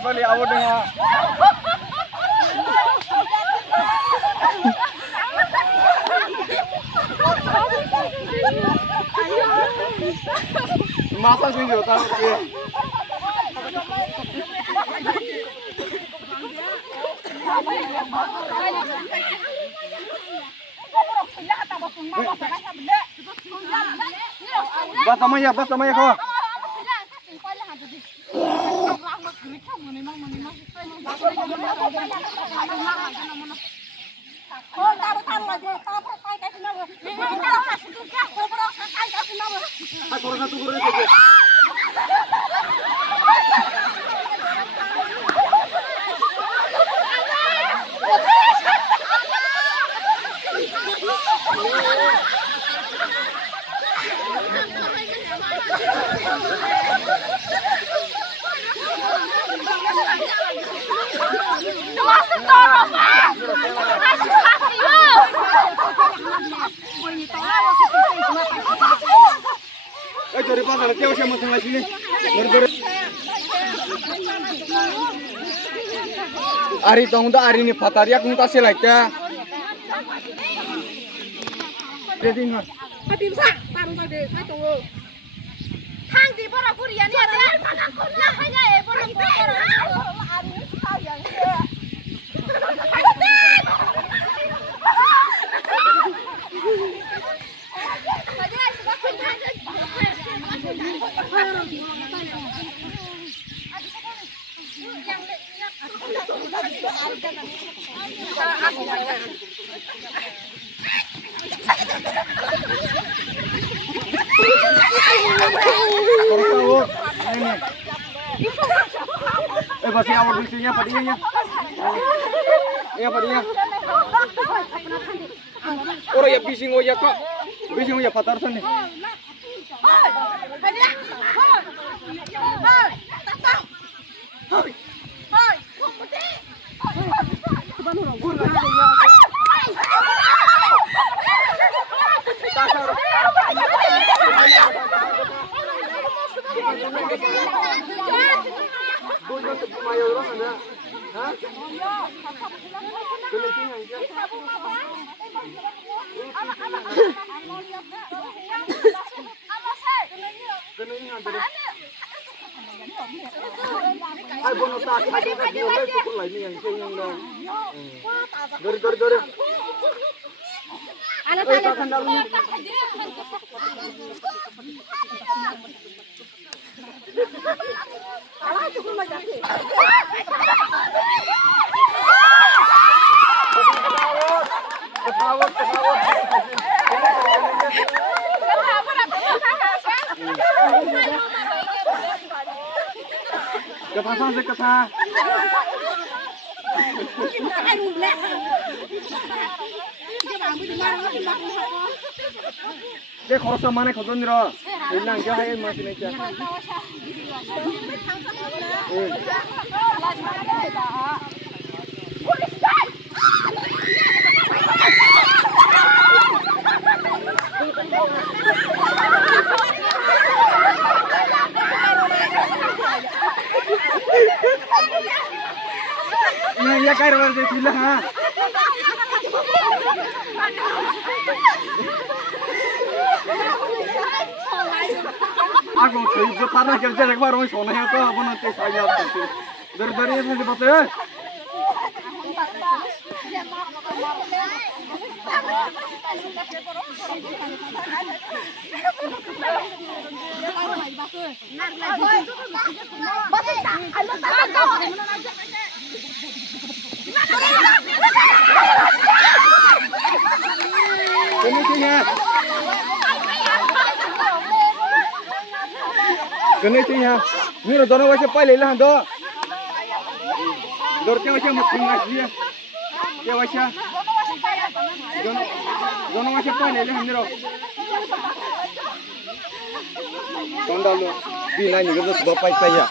balik awal dengan. Masa sih jauh tahu dia. Bas sama ya kau. Dari pasar kau siapa masuk sini? Ari tong dah ari ni pataria kung tak selai ta. Jadi ngah. Hati besar, baru tadi saya tunggu. Hang di bawah kurian ni ada. Mana kurian hanya bawah kurian. Pasti awal bisnisnya padinya. Iya padinya. Orang ya bising oh ya kok. Bising oh ya patar sana. Kepasang sekesah. Dia khorok sama mana kau tuh nira? Hilang jauh aja masih macam. Iya kaya orang dari sini ha. Aku tuh tanah kerja lagi baru mau soalnya aku apa nanti saya dari yang nanti betul. Kena cinya, ni lo dono wajah payah lah do. Dor ke wajah mungkin dia, ke wajah. Dono wajah payah lah ni lo. Tondal lo, bina ni kita bapak saya.